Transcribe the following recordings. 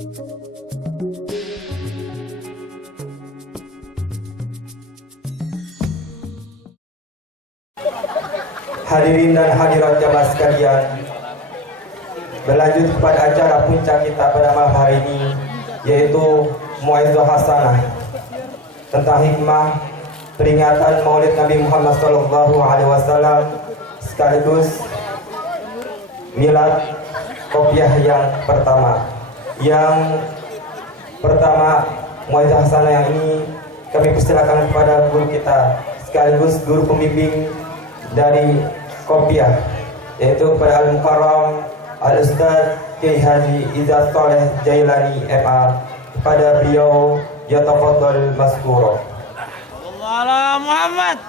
Hadirin dan hadirat jamaah sekalian, berlanjut kepada acara puncak kita pada malam hari ini, yaitu Mau'izah Hasanah tentang hikmah peringatan Maulid Nabi Muhammad SAW sekaligus milad kopiah yang pertama. Yang pertama, Mau'izah Hasanah yang ini kami persilakan kepada guru kita sekaligus guru pembimbing dari kopiah, yaitu kepada Al-Mukarram Al-Ustaz Kiai Haji Izzat Sholeh Jailani MA. Kepada beliau yatafadhal mazkura. Allah Muhammad.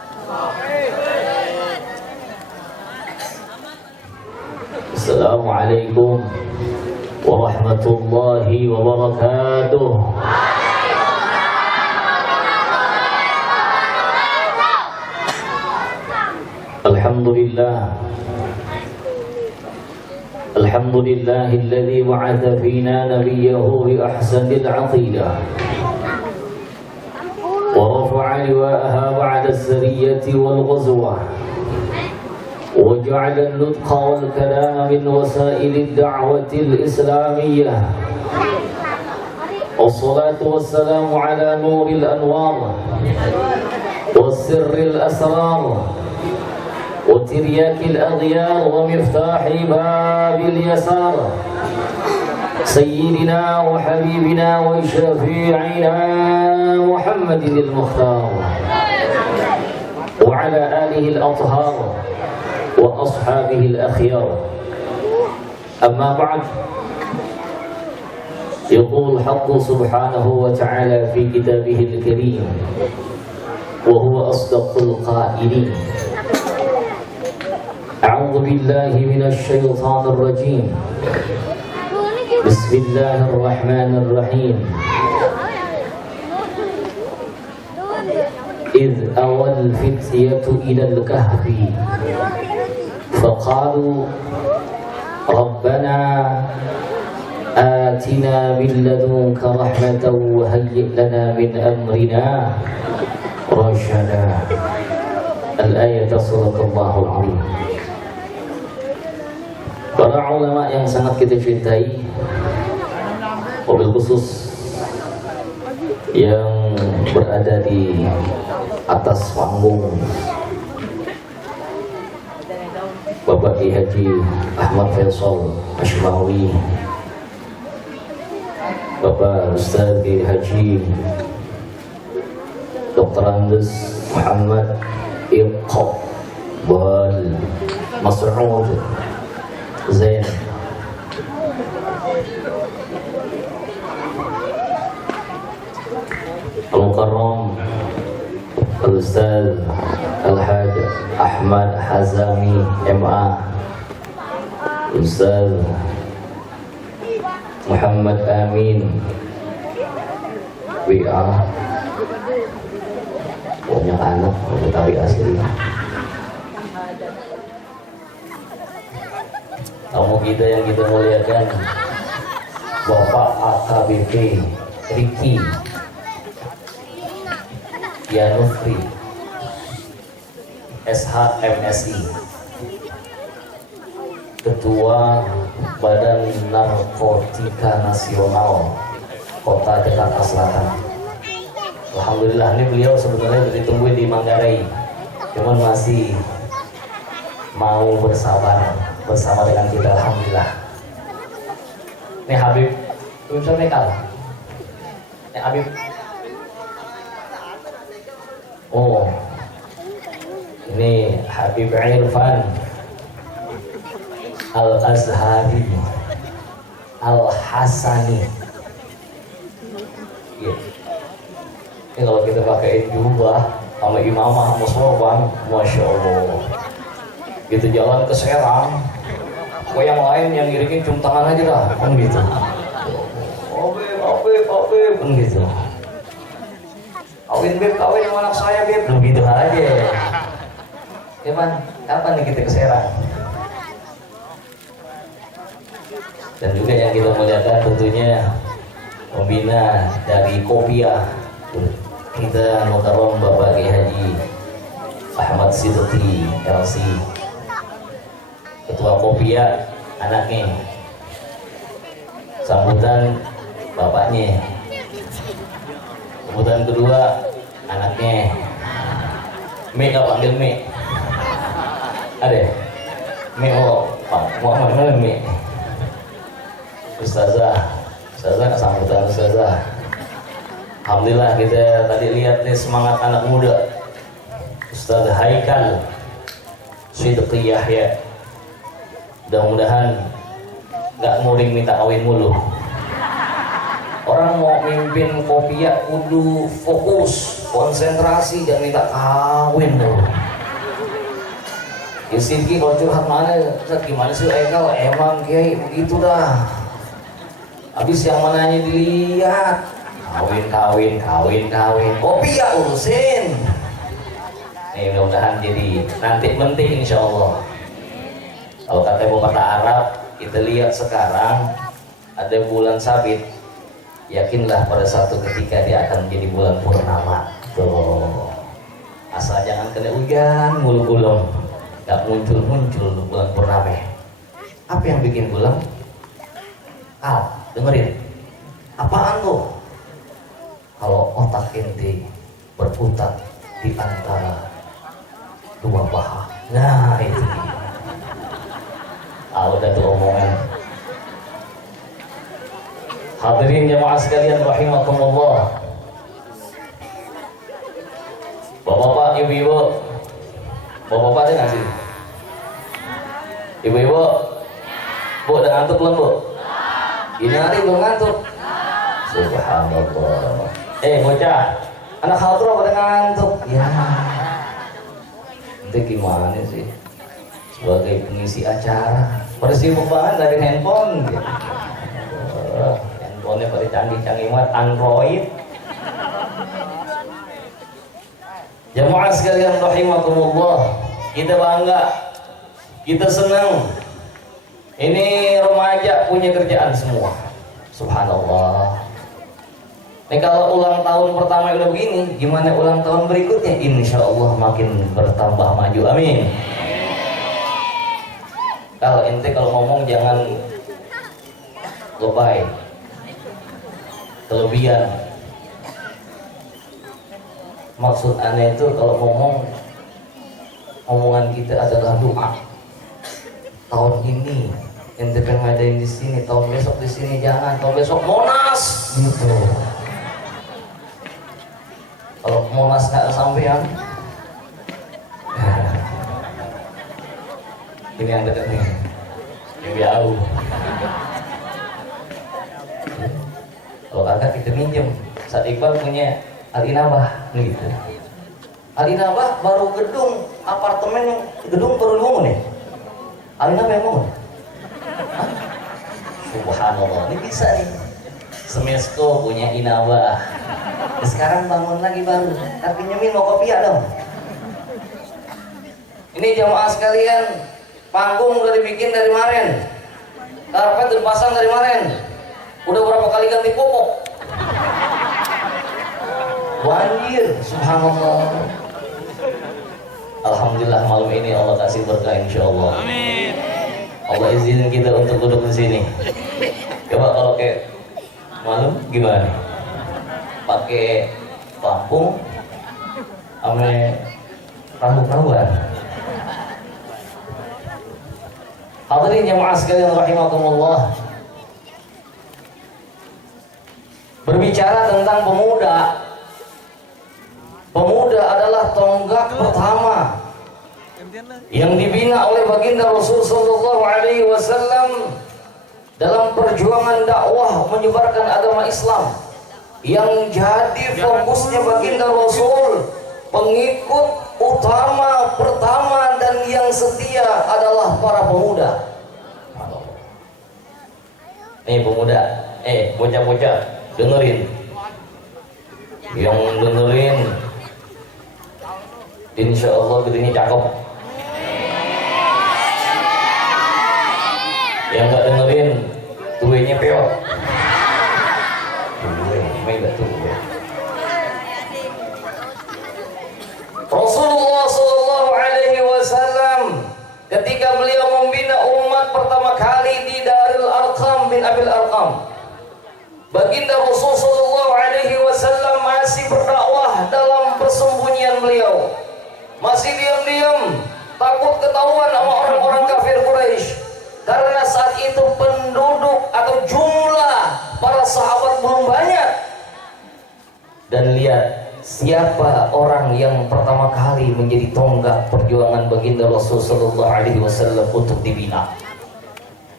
Assalamualaikum warahmatullahi wabarakatuh. Alhamdulillah. Alhamdulillahilladzi ba'atha fina nabiyyahu bi ahsanil 'aqidah wa rafa'a liwa'aha ba'da as-sariyyati wal ghazwah wa ja'ala an-nutqa wal kalama min wasa'ilid da'wati al-islamiyyah. Wassalatu wassalamu ala nuril anwar wassirril asrar وترياك الأغيار ومفتاح باب اليسار سيدنا وحبيبنا وشفيعنا محمد المختار وعلى آله الأطهار وأصحابه الأخيار. أما بعد، يقول الحق سبحانه وتعالى في كتابه الكريم وهو أصدق القائلين: أعوذ بالله من الشيطان الرجيم. بسم الله الرحمن الرحيم. إذ أوى الفتية إلى الكهف فقالوا ربنا آتنا من لدنك رحمة وهيئ لنا من أمرنا رشدا. Al-ayat Sadaqallahul Azim. Para ulama yang sangat kita cintai, wabil khusus yang berada di atas panggung, Bapak Kiai Haji Ahmad Faisal Ashmawi, Bapak Ustaz Kiai Haji Dr. Andes Muhammad Iqbal Mas'ud Zain, Al-Mukarram Al-Ustaz Al-Haj Ahmad Hazami MA, Ustaz Muhammad Amin WA, banyak anak Betawi asli. Tamu kita yang kita muliakan, Bapak AKBP Riki Yanufri SHMSI, Ketua Badan Narkotika Nasional Kota Jakarta Selatan. Alhamdulillah, ini beliau sebenarnya sudah ditungguin di Manggarai, cuman masih mau bersabar bersama dengan kita. Alhamdulillah. Ini Habib, bisa nekal. Ini Habib. Oh, ini Habib Irfan Al-Azhari Al-Hasani. Ya. Ini kalau kita pakai jubah sama imamah sama sorban, Masya Allah. Gitu jalan ke Serang, kok yang lain yang ngiringin cium tangan aja dah, kan gitu. Beb, kan gitu. Kawin beb, kawin sama anak saya beb, begitu aja. Ya man, kapan nih kita ke Serang? Dan juga yang kita muliakan tentunya pembina dari Kopiah kita Mukarram Bapak Kiai Haji Ahmad Sidqi LC, Ketua Kopiah anaknya, sambutan bapaknya, sambutan kedua anaknya. Mik gak panggil Mik? Ada? Mik Pak Muhammad mana Mik? Ustazah sambutan Ustazah. Alhamdulillah kita tadi lihat nih semangat anak muda. Ustaz Haikal Sidqi Yahya. Mudah-mudahan gak nguring minta kawin mulu. Orang mau mimpin Kopiah kudu fokus, konsentrasi, jangan minta kawin dulu. Ya Sidqi kalau curhat mana, gimana sih Haikal? Emang Kiai begitu dah. Habis yang mananya dilihat, kawin. Kopiah urusin. Nih mudah-mudahan jadi nanti penting insya Allah. Kalau kata pepatah Arab, kita lihat sekarang ada bulan sabit, yakinlah pada satu ketika dia akan menjadi bulan purnama. Tuh, asal jangan kena hujan mulu-mulu, gak muncul bulan purnama. Apa yang bikin bulan? Dengerin, apaan tuh? Kalau otak ente berputar di antara dua paha, nah itu dia. Udah tuh omongan. Hadirin jemaah sekalian rahimakumullah. Bapak-bapak, ibu-ibu, bapak-bapak ada nggak sih? Ibu-ibu, bu udah ngantuk belum bu? Ini hari belum ngantuk. Subhanallah. Bocah, anak hadroh pada ngantuk. Ya, itu gimana sih? Sebagai pengisi acara, pada sibuk banget dari handphone. Gitu. Handphonenya pada canggih-canggih banget, Android. Jamaah sekalian rahimakumullah, kita bangga, kita senang. Ini remaja punya kerjaan semua. Subhanallah. Ini kalau ulang tahun pertama udah begini, gimana ulang tahun berikutnya? Insya Allah makin bertambah maju. Amin. Kalau ente kalau ngomong jangan lebay, kelebihan. Maksud aneh itu kalau ngomong, omongan kita adalah doa. Tahun ini ente pengen ngadain di sini, tahun besok di sini jangan, tahun besok Monas gitu. Kalau Monas nggak sampean, ini yang dekat nih, yang jauh. Kalau kagak kita minjem. Saat Iqbal punya Alinabah gitu. Alinabah baru gedung apartemen, gedung baru dibangun ya. Alinabah yang bangun. Subhanallah, ini bisa nih. Semesko punya Inabah. Sekarang bangun lagi baru, tapi nyemin mau Kopiah dong. Ini jamaah sekalian, panggung udah dibikin dari kemarin, karpet udah dipasang dari kemarin, udah berapa kali ganti popok, banjir, subhanallah. Alhamdulillah malam ini Allah kasih berkah insyaallah. Amin. Allah izinin kita untuk duduk di sini. Coba kalau kayak malam gimana? Pakai pelampung, ame perahu-perahuan. Hadirin jamaah sekalian rahimakumullah. Berbicara tentang pemuda, pemuda adalah tonggak pertama yang dibina oleh baginda Rasul sallallahu alaihi wasallam dalam perjuangan dakwah menyebarkan agama Islam. Yang jadi fokusnya baginda Rasul, pengikut utama pertama dan yang setia adalah para pemuda. Pemuda, bocah-bocah, dengerin. Yang dengerin, insya Allah gedenya cakep. Yang nggak dengerin, tuenya peot. Mami betul. Rasulullah Sallallahu Alaihi Wasallam ketika beliau membina umat pertama kali di Darul Arqam bin Abil Arqam, baginda Rasul Sallallahu Alaihi Wasallam masih berdakwah dalam persembunyian beliau, masih diam-diam, takut ketahuan sama orang-orang kafir Quraisy, karena saat itu penduduk atau jumlah para sahabat belum banyak. Dan lihat siapa orang yang pertama kali menjadi tonggak perjuangan baginda Rasul Sallallahu Alaihi Wasallam untuk dibina.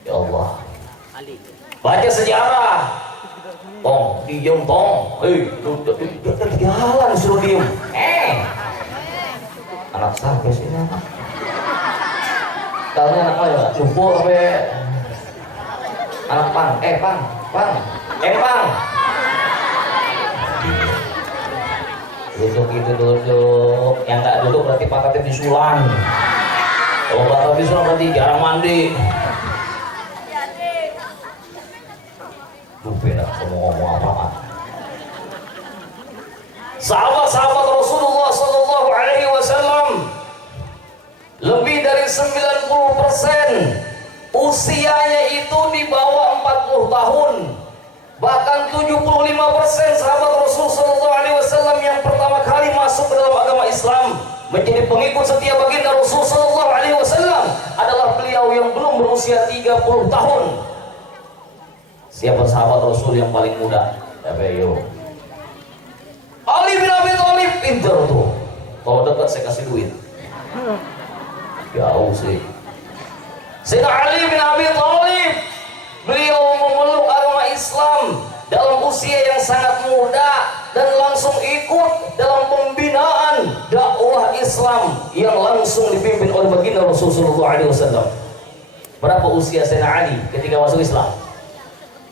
Ya Allah, baca sejarah. Tong, diem tong. Jalan suruh diem. Anak siapa sih ini anak? Kalanya anak apa ya? Cukup apa? Anak pang. Pang. Duduk itu duduk. Yang nggak duduk berarti pantatnya disulang. Kalau pantat disulang berarti jarang mandi. Beda kamu ngomong apaan? Sahabat-sahabat Rasulullah Sallallahu Alaihi Wasallam lebih dari 90% usianya itu di bawah 40 tahun. Bahkan 75% sahabat Rasul Sallallahu Alaihi Wasallam yang pertama kali masuk ke dalam agama Islam menjadi pengikut setia baginda Rasul Sallallahu Alaihi Wasallam adalah beliau yang belum berusia 30 tahun. Siapa sahabat Rasul yang paling muda? Ayo. Ali bin Abi Thalib, pintar tuh. Kalau dekat saya kasih duit. Jauh sih. Sayyidina Ali bin Abi Thalib, beliau memeluk agama Islam dalam usia yang sangat muda dan langsung ikut dalam pembinaan dakwah Islam yang langsung dipimpin oleh baginda Rasulullah SAW. Berapa usia Sayyidina Ali ketika masuk Islam?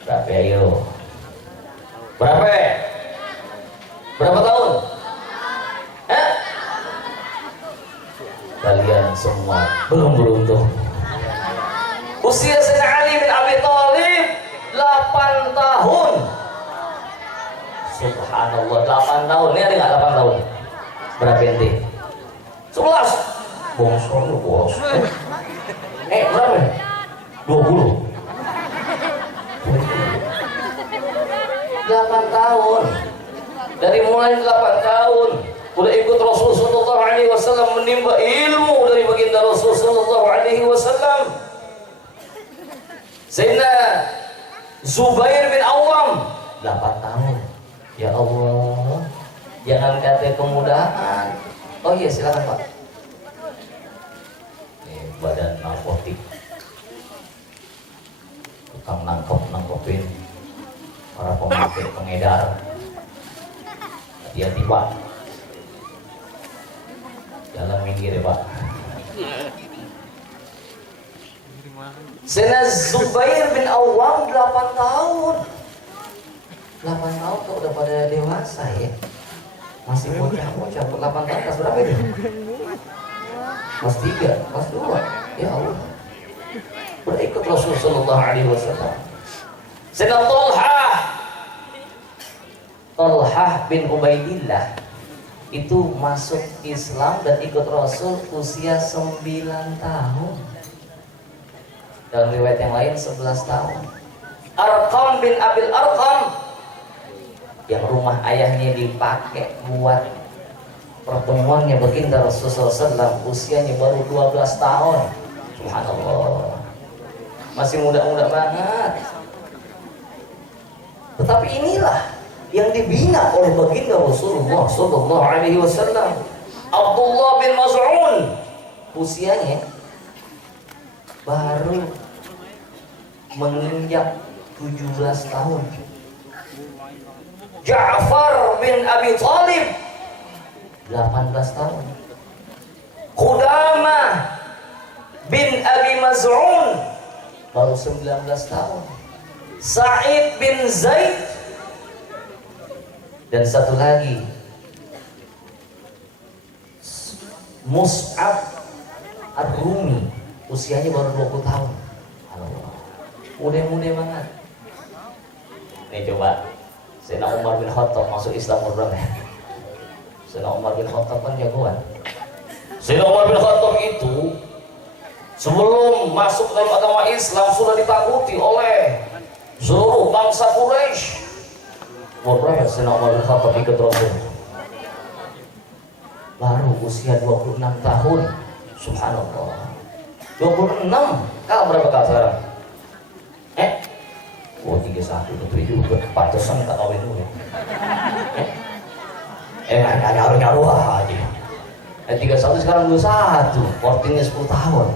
Berapa ayo? Berapa tahun? Kalian semua belum beruntung. Usia Sayyidina Ali bin Abi Thalib 8 tahun. Subhanallah, 8 tahun. Ini ada nggak 8 tahun? Berapa ente? 11. Bongsor lu bos. Berapa? 20. 8 tahun. Dari mulai 8 tahun udah ikut Rasul sallallahu alaihi wasallam menimba ilmu dari baginda Rasul sallallahu alaihi wasallam. Sayyidina Zubair bin Awam 8 tahun. Ya Allah, jangan kata kemudahan. Oh iya, silakan Pak. Ini badan narkotik, tukang nangkepin para pengedar. Hati-hati Pak, jalan minggir ya Pak. Sayyidina Zubair bin Awam 8 tahun. 8 tahun kok udah pada dewasa ya. Masih bocah-bocah. 8 tahun kelas berapa itu? Kelas 3, kelas 2. Ya Allah, berikut Rasul sallallahu alaihi wasallam. Sayyidina Talhah bin Ubaidillah itu masuk Islam dan ikut Rasul usia 9 tahun. Dalam riwayat yang lain 11 tahun. Arqam bin Abil Arqam yang rumah ayahnya dipakai buat pertemuannya baginda Rasulullah SAW, usianya baru 12 tahun. Subhanallah, masih muda-muda banget. Tetapi inilah yang dibina oleh baginda Rasulullah sallallahu alaihi wasallam. Abdullah bin Mas'ud usianya baru menginjak 17 tahun. Ja'far bin Abi Thalib 18 tahun. Qudamah bin Abi Maz'un baru 19 tahun. Sa'id bin Zaid. Dan satu lagi, Mus'ab Ar-Rumi, usianya baru 20 tahun. Muda-muda banget. Nih coba, Sayyidina Umar bin Khattab masuk Islam beneran ya. Sayyidina Umar bin Khattab kan jagoan. Sayyidina Umar bin Khattab itu sebelum masuk dalam agama Islam sudah ditakuti oleh seluruh bangsa Quraisy. Umar Sayyidina Umar bin Khattab ikut Rasul. Baru usia 26 tahun. Subhanallah. 26. Kau berapa kali sekarang? Oh 31 betul juga. Pantesan tak kawin dulu. Nyaru aja. 31 sekarang 21. Portingnya 10 tahun.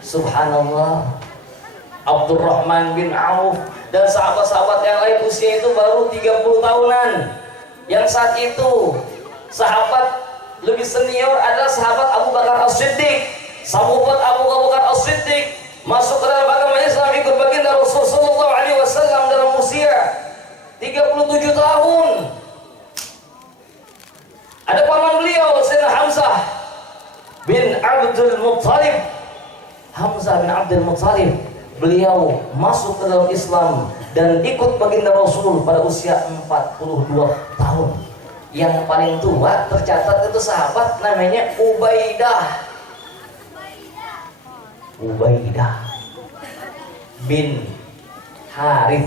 Subhanallah. Abdurrahman bin Auf dan sahabat-sahabat yang lain usia itu baru 30 tahunan. Yang saat itu sahabat lebih senior adalah sahabat Abu Bakar As-Siddiq. Sahabat Abu Bakar As-Siddiq masuk ke dalam agama Islam ikut baginda Rasulullah SAW dalam usia 37 tahun. Ada paman beliau Sayyidina Hamzah bin Abdul Muttalib. Hamzah bin Abdul Muttalib, beliau masuk ke dalam Islam dan ikut baginda Rasul pada usia 42 tahun. Yang paling tua tercatat itu sahabat namanya Ubaidah bin Harith.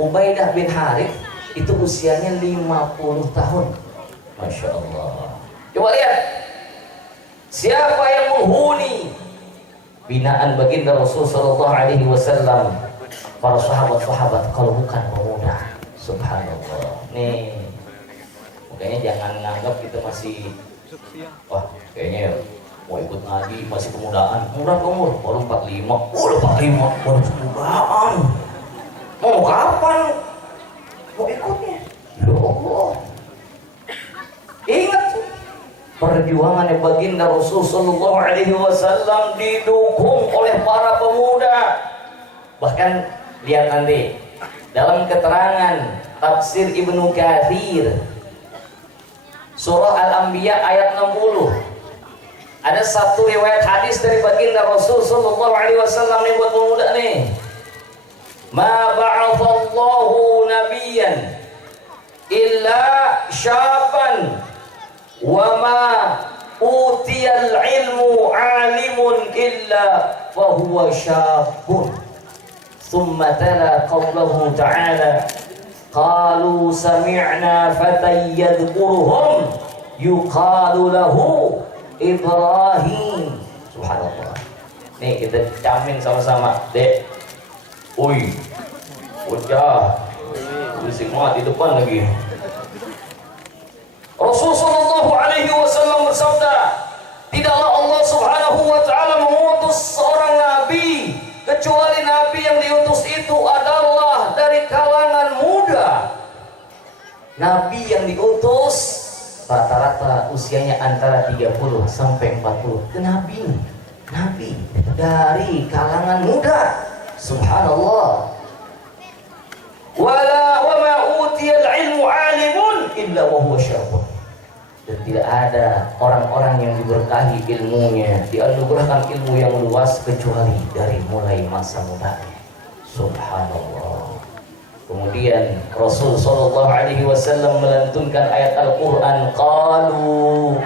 Ubaidah bin Harith itu usianya 50 tahun. Masya Allah. Coba lihat siapa yang menghuni binaan baginda Rasul sallallahu alaihi wasallam, para sahabat-sahabat kalau bukan pemuda. Subhanallah. Nih makanya jangan nganggap kita masih wah kayaknya mau ikut ngaji masih pemudaan. Berapa umur? Baru 45. Udah 45 baru pemudaan. Mau kapan mau ikutnya? Ya Allah. Ingat perjuangan baginda Rasul sallallahu alaihi wasallam didukung oleh para pemuda. Bahkan lihat nanti dalam keterangan tafsir Ibnu Katsir surah Al-Anbiya ayat 60 ada satu riwayat hadis dari baginda Rasul sallallahu alaihi wasallam nih buat pemuda nih. Ma ba'athallahu nabiyyan illa syaban wa ma utiyal ilmu alimun illa fahuwa syabun. Thumma tala qawlahu ta'ala qalu sami'na fatan yadhkuruhum yuqalu lahu Ibrahim. Subhanallah. Nih kita camin sama-sama, Dek. Ui. Udah. Bisik banget di depan lagi. Rasul sallallahu alaihi wasallam bersabda, tidaklah Allah Subhanahu wa taala mengutus seorang nabi kecuali nabi yang diutus itu adalah dari kalangan muda. Nabi yang diutus rata-rata usianya antara 30 sampai 40. Itu nabi dari kalangan muda. Subhanallah. Wala wa ma utiyal ilmu alimun illa wa huwa syabun. Dan tidak ada orang-orang yang diberkahi ilmunya, dianugerahkan ilmu yang luas kecuali dari mulai masa mudanya. Subhanallah. Kemudian Rasul sallallahu alaihi wasallam melantunkan ayat Al-Qur'an, qalu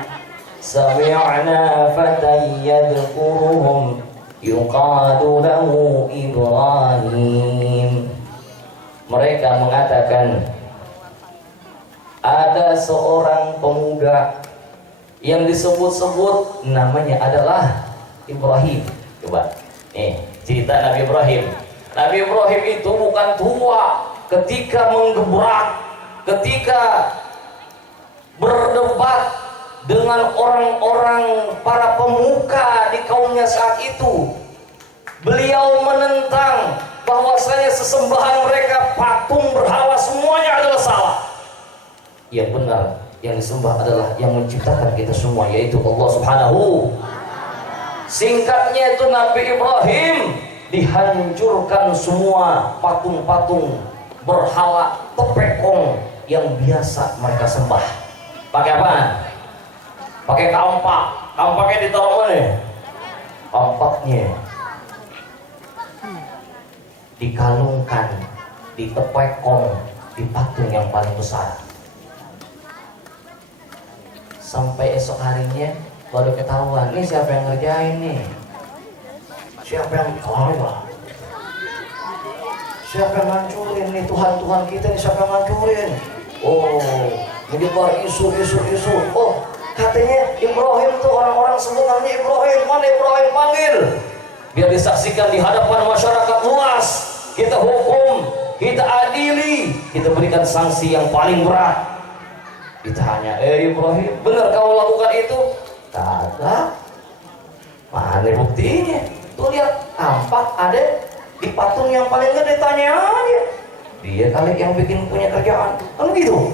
sami'na fatan yadhkuruhum yuqalu lahu Ibrahim. Mereka mengatakan ada seorang pemuda yang disebut-sebut namanya adalah Ibrahim. Coba cerita Nabi Ibrahim. Nabi Ibrahim itu bukan tua ketika menggebrak, ketika berdebat dengan orang-orang para pemuka di kaumnya saat itu. Beliau menentang bahwasanya sesembahan mereka patung berhala semuanya adalah salah. Yang benar yang disembah adalah yang menciptakan kita semua, yaitu Allah Subhanahu. Singkatnya itu Nabi Ibrahim dihancurkan semua patung-patung berhala tepekong yang biasa mereka sembah. Pakai apa? Pakai kampak. Kampaknya ditaruh mana? Kampaknya dikalungkan di tepekong di patung yang paling besar. Sampai esok harinya baru ketahuan, nih siapa yang ngerjain nih? Siapa yang siapa yang ngancurin nih Tuhan kita nih, siapa yang ngancurin? Oh, menyebar isu. Oh, katanya Ibrahim tuh, orang-orang sebenarnya Ibrahim. Mana Ibrahim? Panggil biar disaksikan di hadapan masyarakat luas. Kita hukum, kita adili, kita berikan sanksi yang paling berat. Ditanya, Ibrahim, benar kau lakukan itu? Kagak. Mana buktinya? Tuh lihat, tampak ada di patung yang paling gede. Tanya aja, dia kali yang bikin punya kerjaan, kan gitu.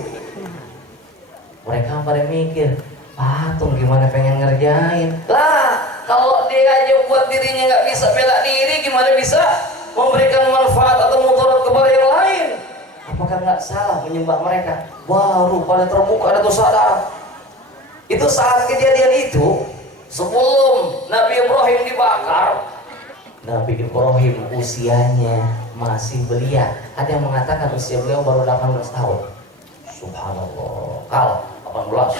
Mereka pada mikir, patung gimana pengen ngerjain? Lah, kalau dia aja buat dirinya nggak bisa bela diri, gimana bisa memberikan manfaat atau mudarat kepada yang lain? Apakah nggak salah menyembah mereka? Baru pada terbuka dan sadar. Itu saat kejadian itu, sebelum Nabi Ibrahim dibakar, Nabi Ibrahim usianya masih belia. Ada yang mengatakan usia beliau baru 18 tahun. Subhanallah. Kalah 18.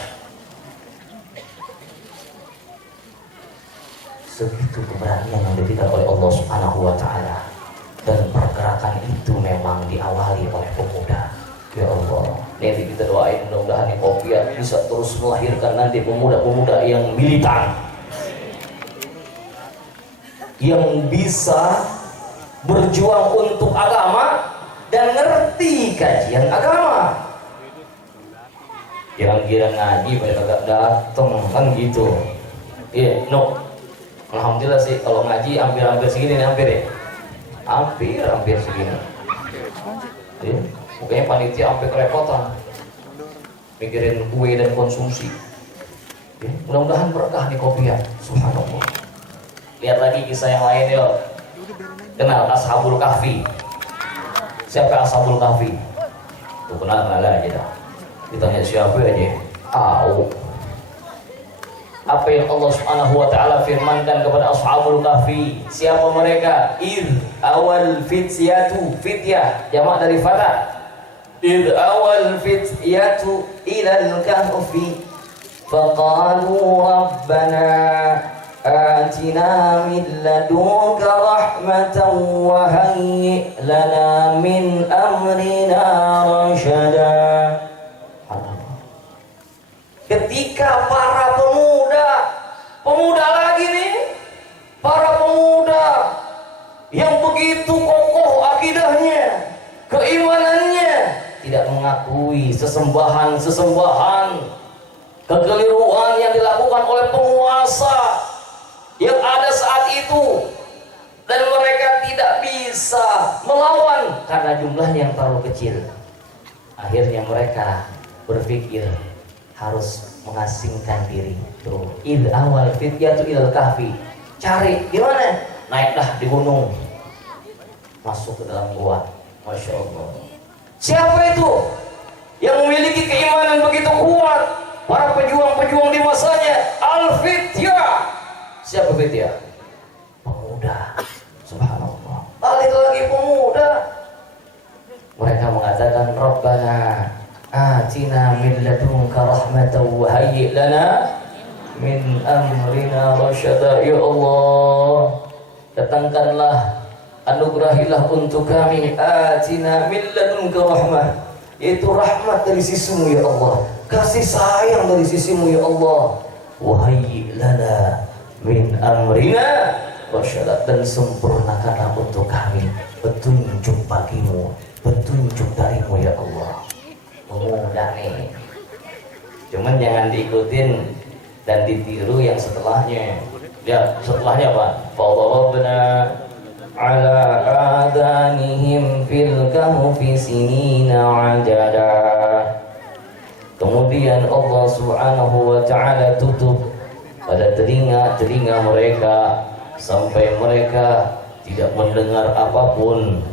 Segitu keberanian yang diberikan oleh Allah Subhanahu wa taala. Dan pergerakan itu memang diawali oleh pemuda. Ya Allah, nanti kita doain mudah-mudahan nih Kopiah bisa terus melahirkan nanti pemuda-pemuda yang militan, yang bisa berjuang untuk agama dan ngerti kajian agama. Kira-kira ngaji mereka gak dateng, kan gitu. Iya, no. Alhamdulillah sih kalau ngaji hampir-hampir segini nih, hampir ya. Hampir segini. Ya, pokoknya panitia sampai kerepotan mikirin kue dan konsumsi. Ya, mudah-mudahan berkah di Kopiah. Subhanallah. Lihat lagi kisah yang lain yuk. Kenal Ashabul Kahfi? Siapa Ashabul Kahfi? Tuh kenal aja dah. Ditanya siapa aja? Tahu. Apa yang Allah Subhanahu wa taala firmankan kepada Ashabul Kahfi? Siapa mereka? Awal fityah, jamak dari fata. Awal fityatu ilal kahfi faqalu rabbana atina min ladunka rahmatan wa hayyi lana min amrina rasyada. Ketika para pemuda lagi nih, para pemuda yang begitu kokoh akidahnya, keimanannya, tidak mengakui sesembahan kekeliruan yang dilakukan oleh penguasa yang ada saat itu, dan mereka tidak bisa melawan karena jumlahnya yang terlalu kecil. Akhirnya mereka berpikir harus mengasingkan diri. Tuh, awal fityatu ilal kahfi. Cari di mana? Naiklah di gunung, masuk ke dalam gua. Masya Allah. Siapa itu yang memiliki keimanan begitu kuat? Para pejuang-pejuang di masanya. Al-Fityah. Siapa Fityah? Pemuda. Subhanallah. Balik lagi pemuda. Mereka mengatakan Rabbana atina min ladunka rahmatan wa hayyi lana min amrina rasyada. Ya Allah, datangkanlah, anugerahilah untuk kami atina min ladunka rahmah, yaitu rahmat dari sisimu ya Allah, kasih sayang dari sisimu ya Allah, wa hayyi lana min amrina rasyada, dan sempurnakanlah untuk kami petunjuk bagimu, petunjuk darimu ya Allah. Pemuda nih, cuman jangan diikutin dan ditiru yang setelahnya. Ya, setelahnya apa? Fadarabna ala adanihim fil kahfi sinina ajada. Kemudian Allah Subhanahu wa taala tutup pada telinga mereka sampai mereka tidak mendengar apapun,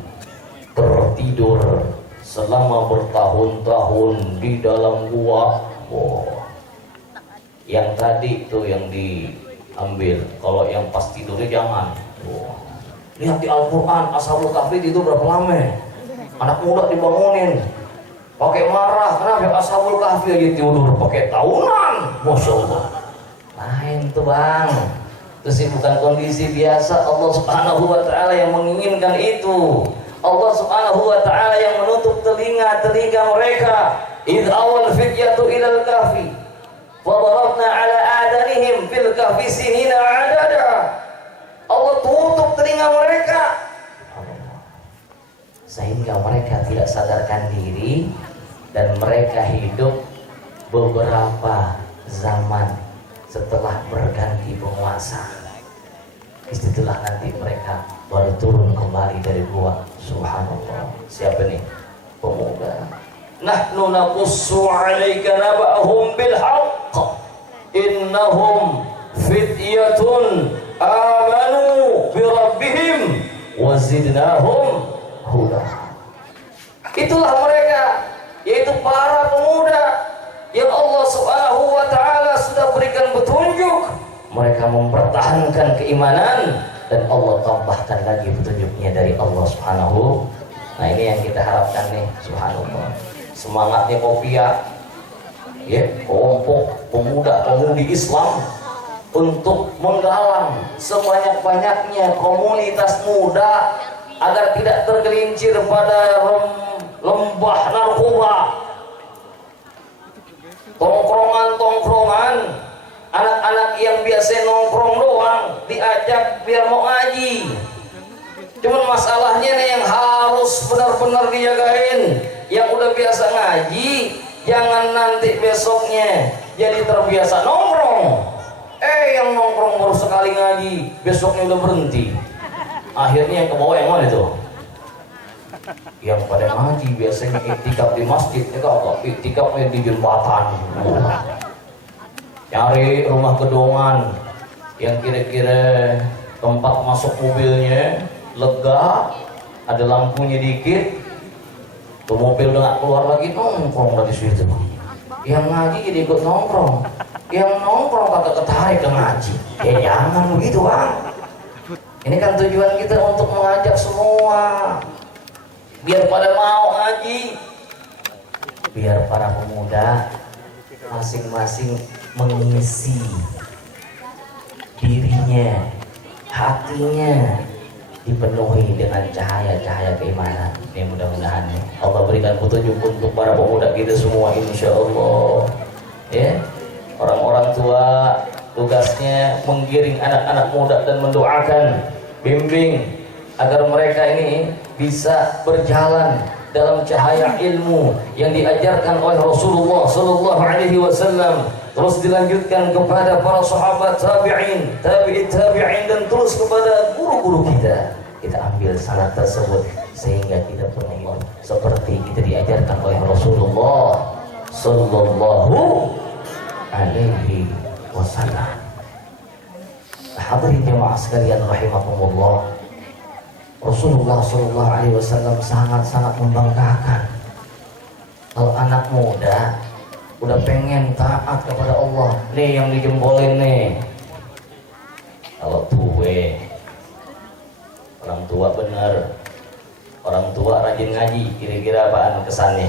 tertidur selama bertahun-tahun di dalam gua. Yang tadi tuh yang diambil, kalau yang pas tidurnya jangan. Lihat di Al-Quran, Ashabul Kahfi itu berapa lama? Anak muda dibangunin, pakai marah, kenapa Ashabul Kahfi aja tidur pakai tahunan, Masya Allah. Lain tuh bang, itu bukan kondisi biasa. Allah Subhanahu wa Ta'ala yang menginginkan itu. Allah Subhanahu wa Ta'ala yang menutup telinga mereka. Idh awal fityatu ilal kahfi fadarabna ala adanihim fil kahfi sinina adada. Allah tutup telinga mereka sehingga mereka tidak sadarkan diri dan mereka hidup beberapa zaman setelah berganti penguasa. Disitulah nanti mereka baru turun kembali dari gua. Subhanallah. Siapa nih? Pemuda. Nahnu naqussu 'alaika naba'ahum bil haqq. Innahum fityatun amanu bi rabbihim wa zidnahum huda. Itulah mereka, yaitu para pemuda yang Allah Subhanahu wa Ta'ala sudah berikan petunjuk. Mereka mempertahankan keimanan dan Allah tambahkan lagi petunjuknya dari Allah Subhanahu. Nah ini yang kita harapkan nih, subhanallah. Semangatnya Kopia, ya, kelompok pemuda-pemudi Islam untuk menggalang sebanyak-banyaknya komunitas muda agar tidak tergelincir pada lembah narkoba, tongkrongan, anak-anak yang biasa nongkrong doang diajak biar mau ngaji. Cuman masalahnya nih yang harus benar-benar dijagain. Yang udah biasa ngaji, jangan nanti besoknya jadi terbiasa nongkrong. Yang nongkrong baru sekali ngaji, besoknya udah berhenti. Akhirnya yang ke bawah yang mana itu? Yang pada ngaji biasanya iktikaf di masjid, ya kok iktikafnya di jembatan. Cari rumah gedongan yang kira-kira tempat masuk mobilnya lega, ada lampunya dikit. Tuh mobil udah gak keluar lagi, nongkrong dari situ. Yang ngaji jadi ikut nongkrong, yang nongkrong kagak ketarik ke ngaji. Ya jangan begitu bang. Ini kan tujuan kita untuk mengajak semua biar pada mau ngaji, biar para pemuda masing-masing mengisi dirinya, hatinya dipenuhi dengan cahaya-cahaya keimanan. Ini mudah-mudahan Allah berikan petunjuk untuk para pemuda kita semua, insya Allah. Ya, orang-orang tua tugasnya menggiring anak-anak muda dan mendoakan, bimbing agar mereka ini bisa berjalan dalam cahaya ilmu yang diajarkan oleh Rasulullah Sallallahu Alaihi Wasallam, terus dilanjutkan kepada para sahabat tabi'in, tabi'in dan terus kepada guru-guru kita. Kita ambil sanad tersebut sehingga kita pun seperti kita diajarkan oleh Rasulullah Sallallahu Alaihi Wasallam. Hadirin jemaah sekalian rahimakumullah, Rasulullah Sallallahu Alaihi Wasallam sangat-sangat membanggakan kalau anak muda udah pengen taat kepada Allah. Nih yang dijembolin nih. Kalau orang tua bener, orang tua rajin ngaji, kira-kira apaan kesannya?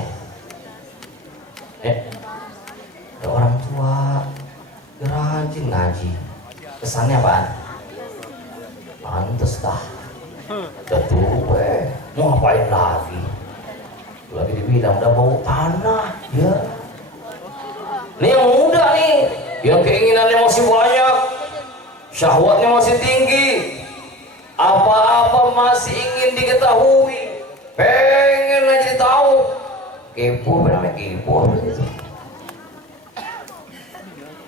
Ada orang tua rajin ngaji, kesannya apaan? Pantes dah. Udah tua, mau ngapain lagi? Lagi dibilang udah bau tanah, ya. Ini yang muda nih, yang keinginannya masih banyak, syahwatnya masih tinggi, apa-apa masih ingin diketahui, pengen aja tahu, kepo, namanya kepo.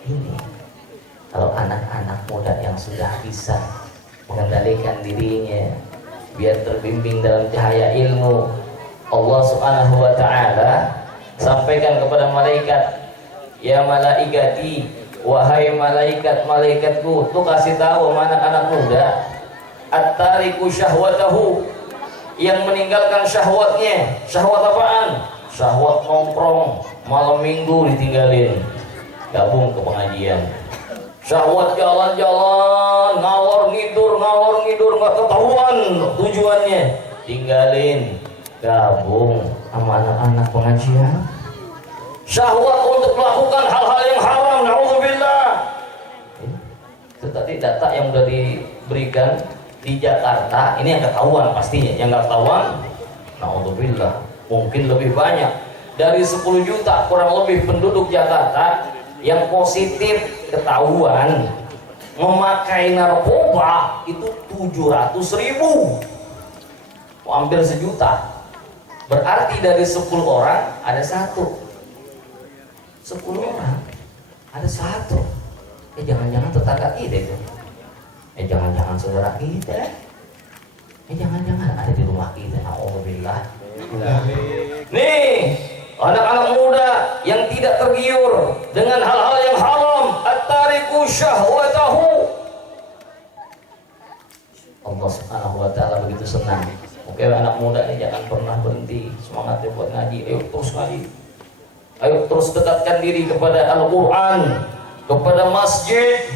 Ini kalau anak-anak muda yang sudah bisa mengendalikan dirinya biar terbimbing dalam cahaya ilmu, Allah Subhanahu wa Ta'ala sampaikan kepada malaikat, ya malaikati, wahai malaikat-malaikatku, tuh kasih tahu mana anak muda at-tariku syahwatahu, yang meninggalkan syahwatnya. Syahwat apaan? Syahwat nongkrong, malam minggu ditinggalin, gabung ke pengajian. Syahwat jalan-jalan, ngalor ngidur nggak ketahuan tujuannya, tinggalin. gabung sama anak-anak pengajian. Syahwat untuk melakukan hal-hal yang haram, naudzubillah. Itu tadi data yang sudah diberikan di Jakarta, ini yang ketahuan pastinya, yang nggak ketahuan, naudzubillah, mungkin lebih banyak. Dari 10 juta kurang lebih penduduk Jakarta yang positif ketahuan memakai narkoba itu 700.000, hampir sejuta. Berarti dari 10 orang ada 1. 10 orang ada 1. Jangan-jangan tetangga kita itu, jangan-jangan saudara kita, jangan-jangan ada di rumah kita. Alhamdulillah. Nih anak-anak muda yang tidak tergiur dengan hal-hal yang haram, at-tariku syahwatahu. Allah Subhanahu wa taala begitu senang. Oke, anak muda ini jangan pernah berhenti semangatnya buat ngaji. Ayo terus ngaji. Ayo terus dekatkan diri kepada Al-Qur'an, kepada masjid,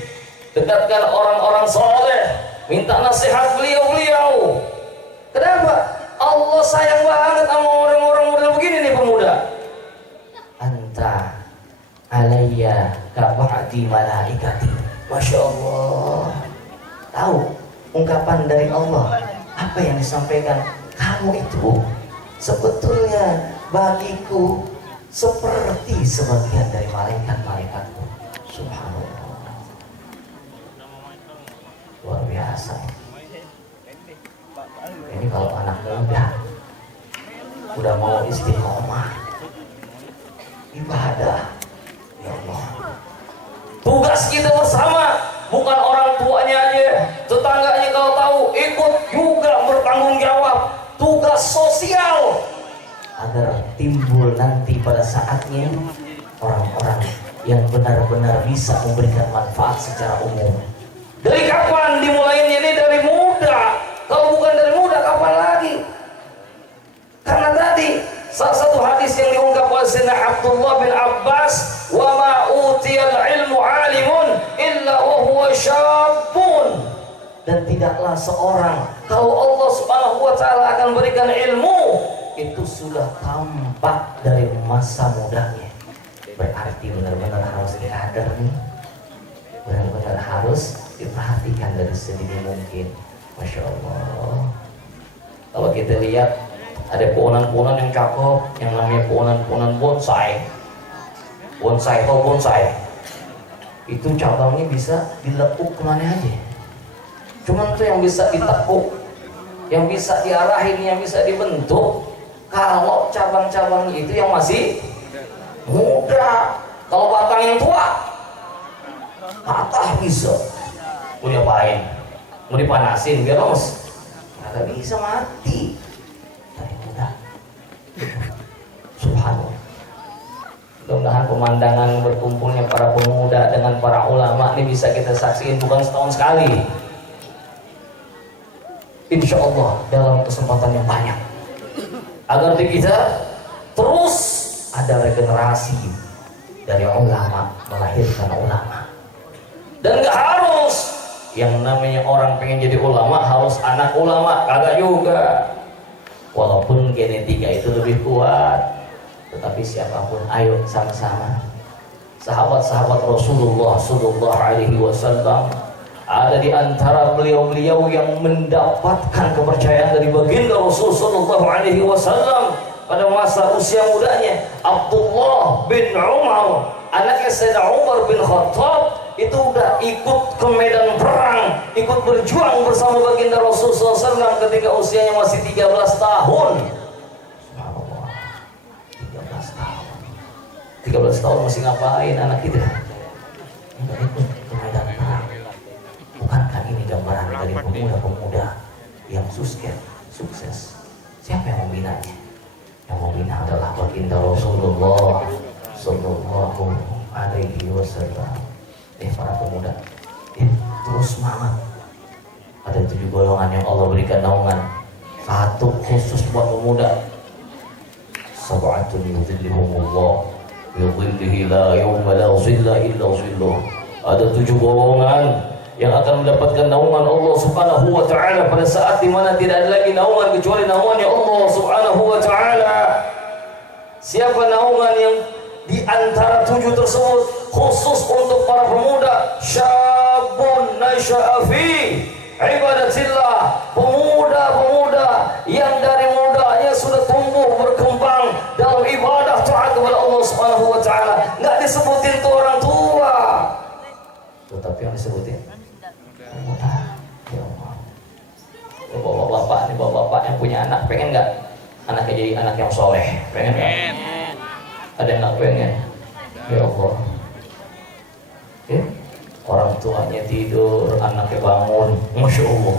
dekatkan orang-orang soleh, minta nasihat beliau-beliau. Kenapa? Allah sayang banget sama orang-orang model begini nih pemuda. Anta alayya kaba'di malaikati. Masya Allah. Tahu ungkapan dari Allah, apa yang disampaikan? Kamu itu sebetulnya bagiku seperti sebagian dari malaikat-malaikatku. Subhanallah. Luar biasa. Ini kalau anak muda udah mau istiqomah ibadah, ya Allah. Tugas kita bersama, bukan orang tuanya aja, tetangganya kalau tahu ikut juga bertanggung jawab. Tugas sosial agar timbul nanti pada saatnya orang-orang yang benar-benar bisa memberikan manfaat secara umum. Dari kapan dimulainya ini? Dari muda. Kalau bukan dari muda, kapan lagi? Karena tadi salah satu hadis yang diungkap oleh Sayyidina Abdullah bin Abbas, wa ma utiyal ilmu alimun illa wa huwa syabun. Dan tidaklah seorang, kalau Allah Subhanahu wa taala akan berikan ilmu, itu sudah tampak dari masa mudanya. Berarti benar-benar harus diadar nih, benar-benar harus diperhatikan dari sedini mungkin. Masya Allah. Kalau kita lihat ada pohonan-pohonan yang cakep, yang namanya pohonan-pohonan bonsai. Bonsai atau bonsai itu cabangnya bisa dilekuk kemana aja. Cuman tuh yang bisa ditekuk, yang bisa diarahin, yang bisa dibentuk. Kalau cabang-cabangnya itu yang masih muda, kalau batang yang tua patah bisa. Mau diapain? Mau dipanasin biar lemes? Kagak bisa, mati. Dari muda. Subhanallah. Mudah-mudahan pemandangan berkumpulnya para pemuda dengan para ulama ini bisa kita saksikan bukan setahun sekali. Insya Allah dalam kesempatan yang banyak. Agar di kita terus ada regenerasi dari ulama melahirkan ulama. Dan gak harus yang namanya orang pengen jadi ulama harus anak ulama, kagak juga. Walaupun genetika itu lebih kuat, tetapi siapapun ayo sama-sama. Sahabat-sahabat Rasulullah sallallahu alaihi wasallam ada di antara beliau-beliau yang mendapatkan kepercayaan dari baginda Rasul sallallahu alaihi wasallam pada masa usia mudanya. Abdullah bin Umar, anaknya Sayyidina Umar bin Khattab, itu udah ikut ke medan perang, ikut berjuang bersama baginda Rasul SAW ketika usianya masih 13 tahun. Subhanallah, 13 tahun. 13 tahun masih ngapain anak kita? Udah ikut ke medan perang. Bukankah ini gambaran dari pemuda-pemuda yang sukses? Siapa yang membinanya? Yang membina adalah baginda Rasulullah sallallahu alaihi wasallam. Para pemuda, terus semangat. Ada 7 golongan yang Allah berikan naungan. 1 khusus buat pemuda. Sab'atun yudhillihumullah yudhillihi la yawma la zilla illa zilluh. Ada 7 golongan yang akan mendapatkan naungan Allah Subhanahu wa taala pada saat di mana tidak ada lagi naungan kecuali naungannya Allah Subhanahu wa taala. Siapa naungan yang di antara 7 tersebut khusus untuk para pemuda? Syabun nasya'a fi ibadatillah, pemuda-pemuda yang dari mudanya sudah tumbuh berkembang dalam ibadah taat kepada Allah Subhanahu wa taala. Enggak disebutin tuh orang tua, tetapi yang disebutin pemuda. Ya Allah. Bapak-bapak nih, bapak-bapak yang punya anak, pengen nggak anaknya jadi anak yang soleh? Pengen nggak? Ada yang nggak pengen? Ya Allah. Orang tuanya tidur, anaknya bangun, masya Allah.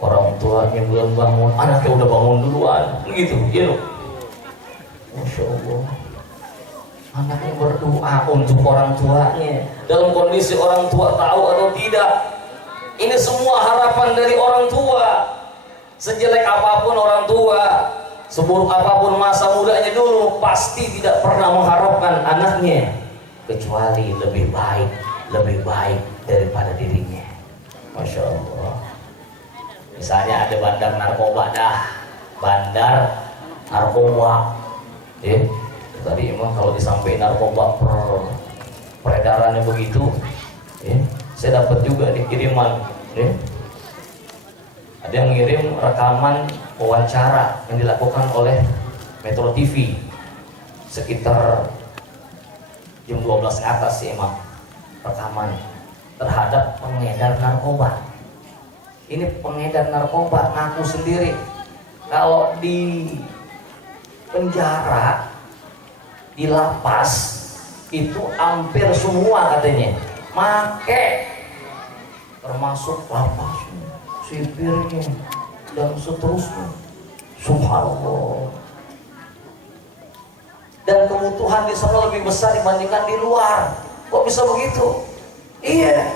Orang tuanya belum bangun, anaknya udah bangun duluan, begitu, ya loh. Masya Allah. Anaknya berdoa untuk orang tuanya dalam kondisi orang tua tahu atau tidak. Ini semua harapan dari orang tua. Sejelek apapun orang tua, seburuk apapun masa mudanya dulu, pasti tidak pernah mengharapkan anaknya kecuali lebih baik daripada dirinya. Masya Allah. Misalnya ada bandar narkoba bandar narkoba. Tadi emang kalau disampaikan narkoba peredarannya begitu, saya dapat juga nih kiriman. Ada yang ngirim rekaman wawancara yang dilakukan oleh Metro TV sekitar jam 12 ke atas sih emang rekaman terhadap pengedar narkoba. Ini pengedar narkoba ngaku sendiri kalau di penjara, di lapas itu hampir semua katanya make, termasuk lapas sipirnya dan seterusnya. Subhanallah. Dan kebutuhan di sana lebih besar dibandingkan di luar. Kok bisa begitu? Iya,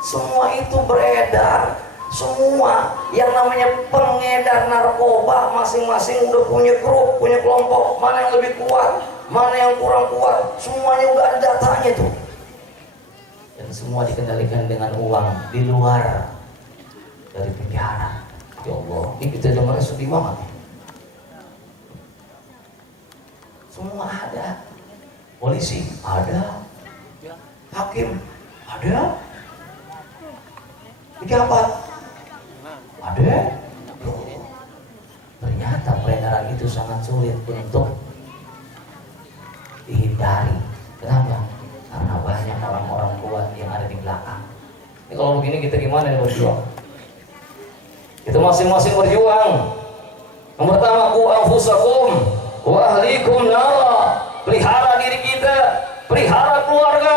semua itu beredar. Semua yang namanya pengedar narkoba masing-masing udah punya grup, punya kelompok. Mana yang lebih kuat, mana yang kurang kuat, semuanya udah ada datanya tuh. Dan semua dikendalikan dengan uang di luar dari penjara. Ya Allah, ini kita dengar sedih banget. Semua ada. Polisi ada, hakim ada, pejabat ada. Ternyata peredaran itu sangat sulit untuk dihindari. Kenapa? Karena banyak orang-orang kuat yang ada di belakang. Ini kalau begini kita gimana nih berjuang? Kita masing-masing berjuang. Yang pertama, ku anfusakum wa ahlikum nara. Pelihara diri kita, pelihara keluarga.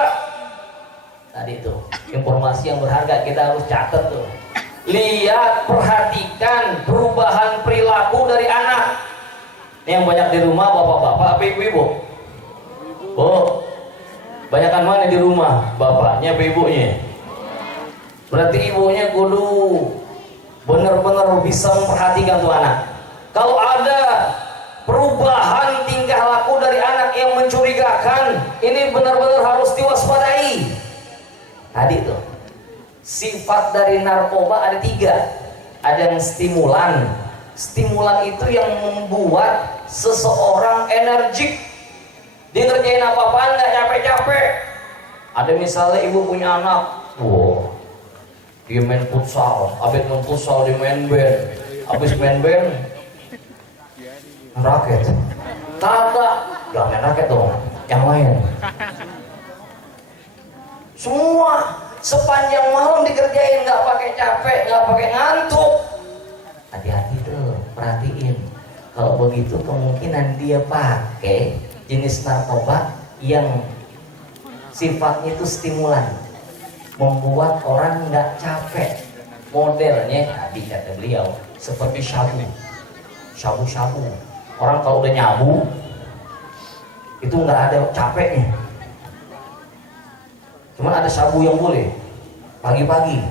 Tadi tuh informasi yang berharga kita harus catat tuh. Lihat, perhatikan perubahan perilaku dari anak. Yang banyak di rumah bapak-bapak apa ibu-ibu? Oh, banyakan mana di rumah? Bapaknya apa ibunya? Berarti ibunya kudu benar-benar bisa memperhatikan tuh anak. Kalau ada perubahan tingkah laku dari anak yang mencurigakan, ini benar-benar harus diwaspadai. Tadi tuh sifat dari narkoba ada 3. Ada yang stimulan. Stimulan itu yang membuat seseorang energik. Dia ngerjain apa-apaan nggak capek-capek. Ada misalnya ibu punya anak, dia main futsal, habis main futsal dia main band, habis main band raket. Kagak, jangan main raket dong, yang lain. Semua sepanjang malam dikerjain, nggak pakai capek, nggak pakai ngantuk. Hati-hati tuh, perhatiin. Kalau begitu kemungkinan dia pakai jenis narkoba yang sifatnya itu stimulan, membuat orang nggak capek. Modelnya tadi kata beliau seperti shabu-shabu. Orang kalau udah nyabu itu nggak ada capeknya. Cuman ada sabu yang boleh pagi-pagi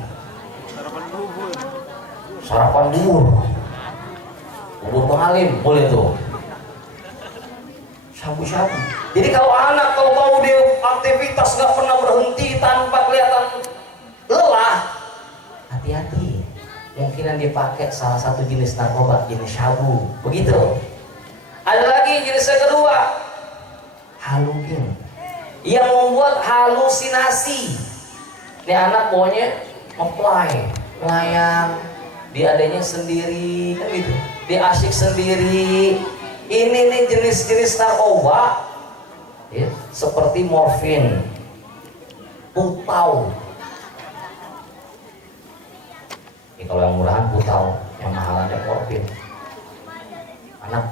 sarapan bubur pengalim boleh tuh. Syabu-syabu. Jadi kalau anak kalau mau dia aktivitas nggak pernah berhenti tanpa kelihatan lelah, hati-hati. Mungkinan dia pakai salah satu jenis narkoba, jenis syabu. Begitu. Ada lagi jenis yang kedua, halugin, yang membuat halusinasi. Ini anak maunya ngeplay, melayang, dia adanya sendiri, kan gitu. Dia asyik sendiri. Ini nih jenis-jenis narkoba, ya, seperti morfin, putau. Ini kalau yang murahan putau, yang mahalannya morfin. Anak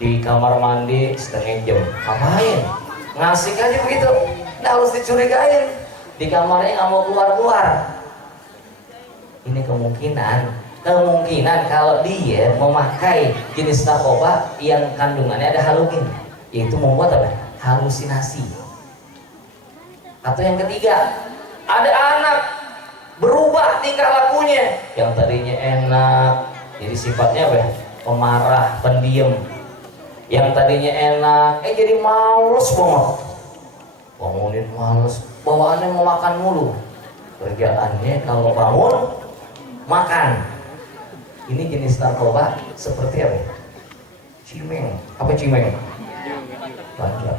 di kamar mandi setengah jam, ngapain? Ngasih aja begitu, nggak harus dicurigain. Di kamarnya nggak mau keluar-keluar. Ini kemungkinan kalau dia memakai jenis narkoba yang kandungannya ada halugin, yaitu membuat apa? Halusinasi. Atau yang ketiga, ada anak berubah tingkah lakunya, yang tadinya enak jadi sifatnya apa? Pemarah, pendiam. Yang tadinya enak jadi males banget, bangunin males, bawaannya mau makan mulu, kerjaannya kalau bangun makan. Ini jenis narkoba seperti apa? Cimeng. Apa cimeng? Ganja.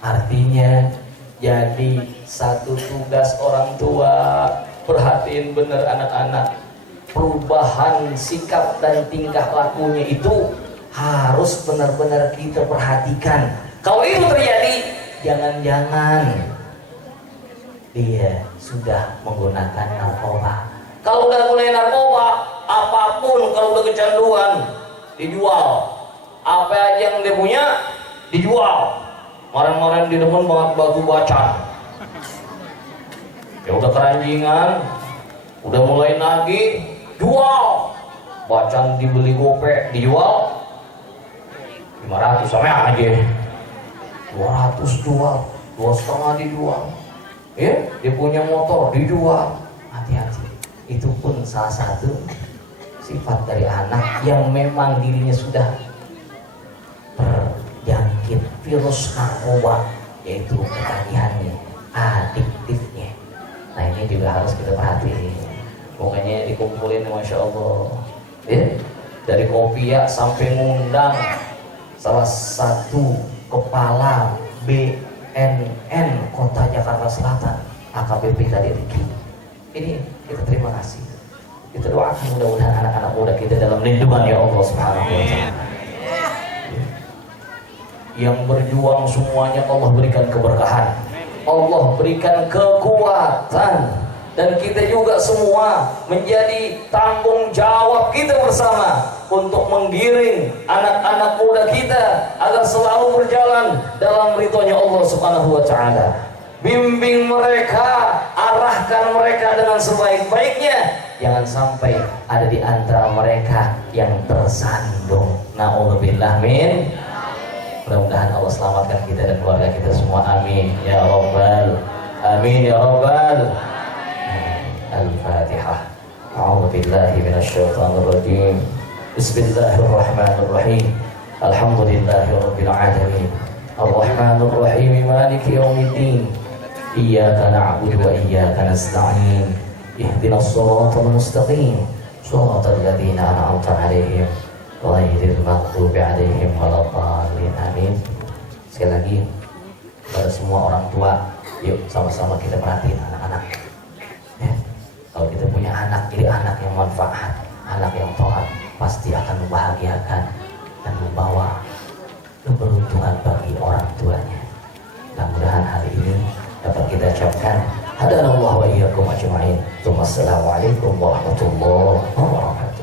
Artinya jadi satu tugas orang tua, perhatiin bener anak-anak. Perubahan sikap dan tingkah lakunya itu harus benar-benar kita perhatikan. Kalau itu terjadi, jangan-jangan dia sudah menggunakan narkoba. Kalau udah mulai narkoba, apapun kalau udah kecanduan dijual. Apa aja yang dia punya dijual. Kemarin-kemarin dia demen banget batu bacan. Ya udah keranjingan, udah mulai nagih, jual. Bacan dibeli gope, dijual 500 sama aja. 200 jual, 2,5 dijual. Ya, dia punya motor dijual. Hati-hati. Itu pun salah satu sifat dari anak yang memang dirinya sudah terjangkit virus narkoba, yaitu ketagihannya, adiktifnya. Nah ini juga harus kita perhatiin. Pokoknya dikumpulin, masya Allah. Ya, dari Kopia sampai ngundang salah satu kepala BNN Kota Jakarta Selatan, AKBP KDRI. Ini kita terima kasih. Kita doakan mudah-mudahan anak-anak muda kita dalam lindungan ya Allah Subhanahu wa Ta'ala. Yang berjuang semuanya Allah berikan keberkahan, Allah berikan kekuatan, dan kita juga semua menjadi tanggung jawab kita bersama untuk menggiring anak-anak muda kita agar selalu berjalan dalam ridhonya Allah Subhanahu wa Ta'ala. Bimbing mereka, arahkan mereka dengan sebaik-baiknya. Jangan sampai ada di antara mereka yang tersandung. Na'udzubillah min. Mudah-mudahan Allah selamatkan kita dan keluarga kita semua. Amin ya Rabbal. Amin ya Rabbal. Al-Fatihah. A'udzu billahi minasyaitonir rajim. Bismillahirrahmanirrahim. Alhamdulillahirabbil alamin. Ar-Rahmanir Rahim. Maliki yaumiddin. Iyyaka na'budu wa iyyaka nasta'in. Ihdinas shiratal mustaqim. Shiratal ladzina an'amta 'alaihim ghairil maghdubi 'alaihim waladdallin. Amin. Sekali lagi kepada semua orang tua, yuk sama-sama kita perhatiin anak-anak. Ya. Kalau kita punya anak, jadi anak yang manfaat, anak yang taat, pasti akan membahagiakan dan membawa keberuntungan bagi orang tuanya. Mudah-mudahan hari ini dapat kita ucapkan hadanallahu wa iyyakum ajma'in. Wassalamualaikum warahmatullahi wabarakatuh.